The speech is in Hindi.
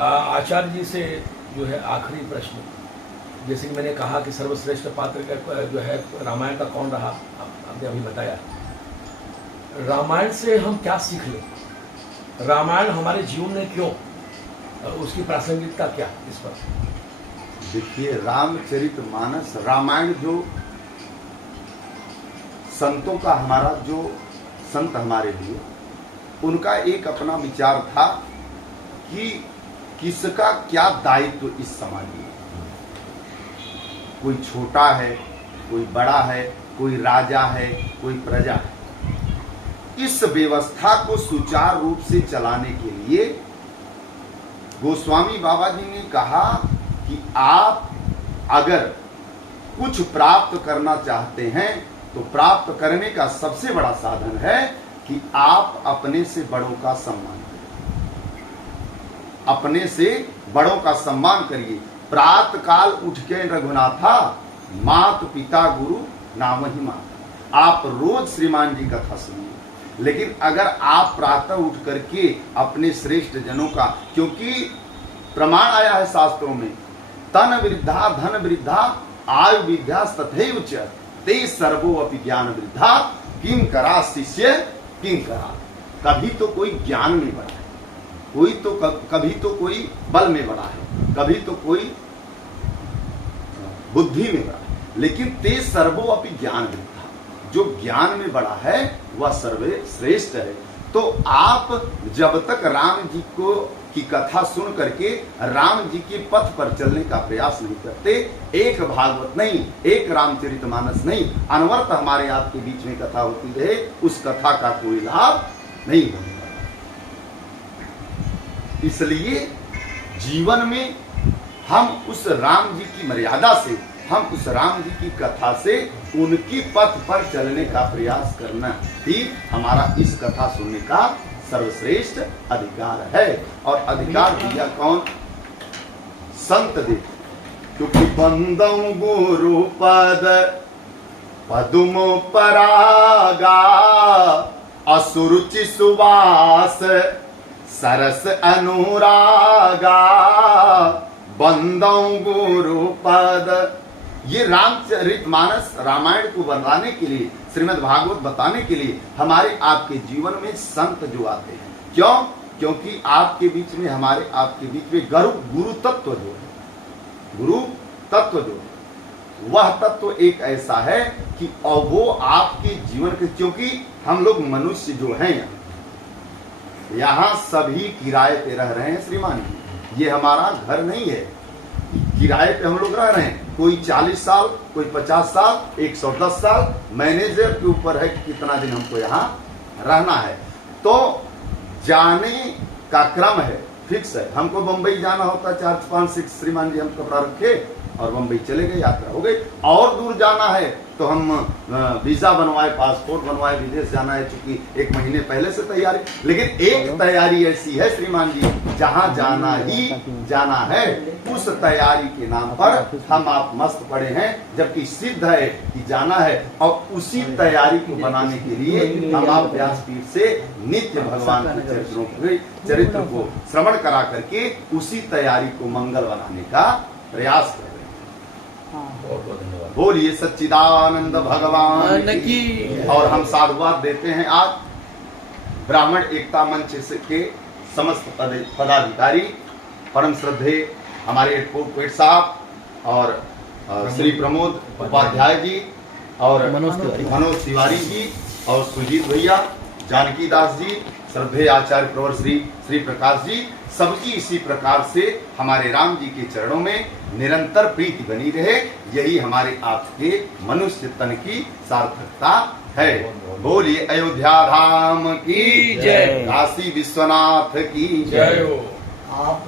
आचार्य जी से जो है आखिरी प्रश्न, जैसे कि मैंने कहा कि सर्वश्रेष्ठ पात्र का जो है रामायण का कौन रहा, आपने अभी बताया। रामायण से हम क्या सीख लें? रामायण हमारे जीवन में क्यों, उसकी प्रासंगिकता क्या इस पर? देखिए, रामचरितमानस रामायण जो संतों का, हमारा जो संत हमारे लिए, उनका एक अपना विचार था कि किसका क्या दायित्व इस समाज में। कोई छोटा है, कोई बड़ा है, कोई राजा है, कोई प्रजा है। इस व्यवस्था को सुचारू रूप से चलाने के लिए गोस्वामी बाबा जी ने कहा कि आप अगर कुछ प्राप्त करना चाहते हैं तो प्राप्त करने का सबसे बड़ा साधन है कि आप अपने से बड़ों का सम्मान करिए, अपने से बड़ों का सम्मान करिए। प्रातः काल उठ के रघुनाथा, मात पिता गुरु नाम ही माता। आप रोज श्रीमान जी कथा सुनिए, लेकिन अगर आप प्रातः उठ करके अपने श्रेष्ठ जनों का, क्योंकि प्रमाण आया है शास्त्रों में, तन वृद्धा धन वृद्धा आयु विद्या तथैव च ते सर्वो अपि ज्ञान वृद्धा किम करा शिष्य किम करा। कभी तो कोई ज्ञान में बढ़ा है, कोई तो कभी तो कोई बल में बढ़ा है, कभी तो कोई बुद्धि में बढ़ा है, लेकिन ते सर्वो अपि ज्ञान वृद्धा, जो ज्ञान में बढ़ा है वह सर्वे श्रेष्ठ है। तो आप जब तक राम जी को की कथा सुन करके राम जी के पथ पर चलने का प्रयास नहीं करते, एक भागवत नहीं, एक रामचरितमानस नहीं, अनवरत हमारे आपके बीच में कथा होती रहे, उस कथा का कोई लाभ नहीं होने वाला। इसलिए जीवन में हम उस राम जी की मर्यादा से, हम उस राम जी की कथा से उनकी पथ पर चलने का प्रयास करना ही हमारा इस कथा सुनने का सर्वश्रेष्ठ अधिकार है। और अधिकार दिया कौन? संत दे। क्योंकि बंदौ गुरु पद पदुम परागा, असुरुचि सुवास सरस अनुरागा। बंदौ गुरु पद, ये रामचरितमानस रामायण को बनाने के लिए, श्रीमद् भागवत बताने के लिए हमारे आपके जीवन में संत जो आते हैं। क्यों? क्योंकि आपके बीच में, हमारे आपके बीच में गुरु तत्व जो है, गुरु तत्व जो है, वह तत्व एक ऐसा है कि और वो आपके जीवन के, क्योंकि हम लोग मनुष्य जो हैं यहाँ सभी किराए पे रह रहे हैं श्रीमान जी, ये हमारा घर नहीं है, किराए पे हम लोग रह रहे हैं। कोई 40 साल, कोई 50 साल, 110 साल, मैनेजर के ऊपर है कि कितना दिन हमको यहाँ रहना है। तो जाने का क्रम है, फिक्स है। हमको बंबई जाना होता है, 4-5 श्रीमान जी हम कपड़ा रखे और बंबई चले गए, यात्रा हो गई। और दूर जाना है तो हम वीजा बनवाए, पासपोर्ट बनवाए, विदेश जाना है, चूंकि 1 महीने पहले से तैयारी। लेकिन एक तैयारी ऐसी है श्रीमान जी, जहां जाना ही जाना है, उस तैयारी के नाम पर हम आप मस्त पड़े हैं, जबकि सिद्ध है कि जाना है। और उसी तैयारी को बनाने के लिए हम आप व्यासपीठ से नित्य भगवान के चरित्र को श्रवण करा करके उसी तैयारी को मंगल बनाने का प्रयास कर रहे हैं। बहुत बहुत धन्यवाद। बोलिए सच्चिदानंद भगवान की। और हम साधुवाद देते हैं आज ब्राह्मण एकता मंच के समस्त पदाधिकारी, परम श्रद्धे हमारे एडवोकेट साहब और श्री प्रमोद उपाध्याय जी और मनोज तिवारी जी और सुजीत भैया, जानकी दास जी, श्रद्धेय आचार्य प्रवर श्री प्रकाश जी, सबकी इसी प्रकार से हमारे राम जी के चरणों में निरंतर प्रीति बनी रहे, यही हमारे आपके मनुष्य तन की सार्थकता है। बोलिए अयोध्या धाम की जय, काशी विश्वनाथ की जय हो। आप